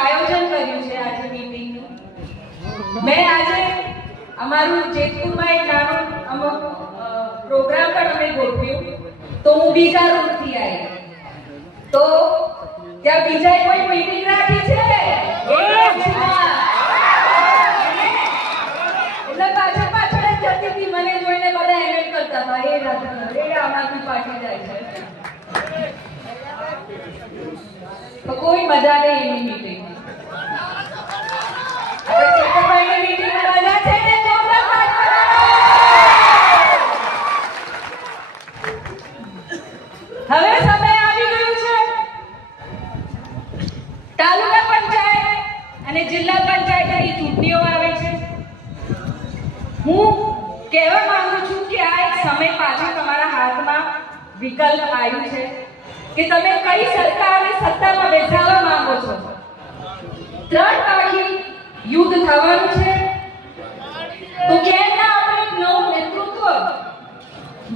આયોજન કર્યું છે આજે મીટિંગનું મેં આજે અમારું જેતપુરમાં એક નાનો અમુક પ્રોગ્રામ પણ અમે ગોઠવ્યું. તો હું બીજા રૂટથી આવી. તો ત્યાં બીજા કોઈ મીટિંગ રાખી છે. એટલે પાછળ પાછળ જતી મને જોઈને બધા એમેન્ટ કરતા હતા. એ રાધા, એ આમાંથી પાછી જાય છે. કોઈ મજા નહીં એની મીટિંગ તાલુકા પંચાયત અને જિલ્લા પંચાયતની ચૂંટણીઓ આવે છે. હું કહેવા માંગુ છું કે આ એક સમય પાછળ તમારા હાથમાં વિકલ્પ આવ્યું છે કે તમે કઈ સરકારને સત્તામાં બેસાડવા માંગો છો. ત્રણ પાછી યુદ્ધ થવાનું છે. તો કેમ ના આપણે એક નવું નેતૃત્વ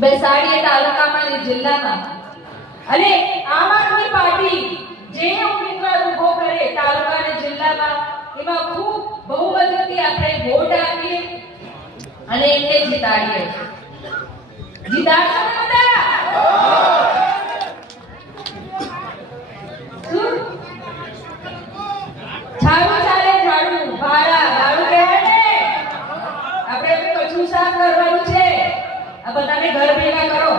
બેસાડીએ તાલુકામાં અને જિલ્લામાં? અને આમ આદમી પાર્ટી જે તાલુકા અને જિલ્લામાં એમાં ખૂબ બહુમતીથી આપણે વોટ આપીએ અને એને જીતાડીએ જીતાડશો કરવાનું છે. આ બધાને ઘર ભેગા કરો.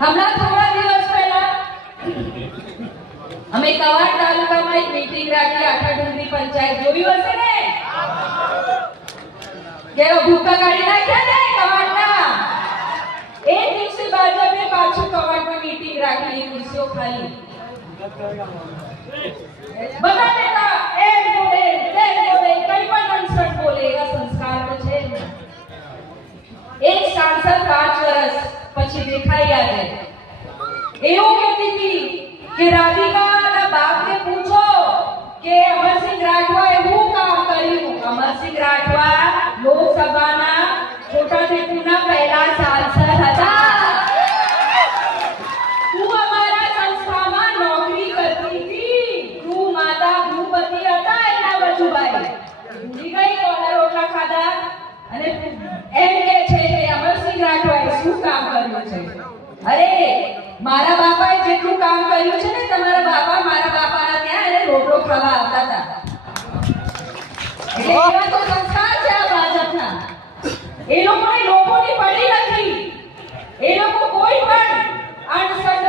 હમણાં અમે કવાડ તાલુકામાં એક મીટિંગ રાખી ડુંગરી પંચાયત જોયું હશે ને? કેવો ભૂકા કાઢી નાખ્યા ને કવાડના? એ દિવસે ભાજપે પાછું કવાડમાં મીટિંગ રાખી ખુરશીઓ ખાલી? બધા નેતા એમ બોલે તે બોલે, કઈ પણ અનસટ બોલે, એવા સંસ્કાર તો છે. એક સાંસદ પાંચ વર્ષ પછી દેખાઈ આવે એવું કહેતી હતી કે રાધિકાના બાપને પૂછો કે અમરસિંહ રાઠવાએ હું કામ કર્યું? અમરસિંહ રાઠવા લોકસભાના છોટાઉદેપુરના પહેલા સાંસદ હતા. હું અમારા સંસ્થામાં નોકરી કરતી હતી. હું માતા ભૂપતિ હતા એના વજુભાઈ. ભૂલી ગઈ કોના રોટલા ખાધા? અને એમ કે છે કે અમરસિંહ રાઠવાએ શું કામ કર્યું છે? અરે મારા બાપાએ જેટલું કામ કર્યું છે ને, તમારા બાપા મારા બાપાના ત્યાં એને રોટલો ખાવા આવતા હતા. એટલે એવા તો સંસ્કાર છે આ ભાજપના. એ લોકોને લોકોની પડી નથી. એ લોકો કોઈ પણ બોલ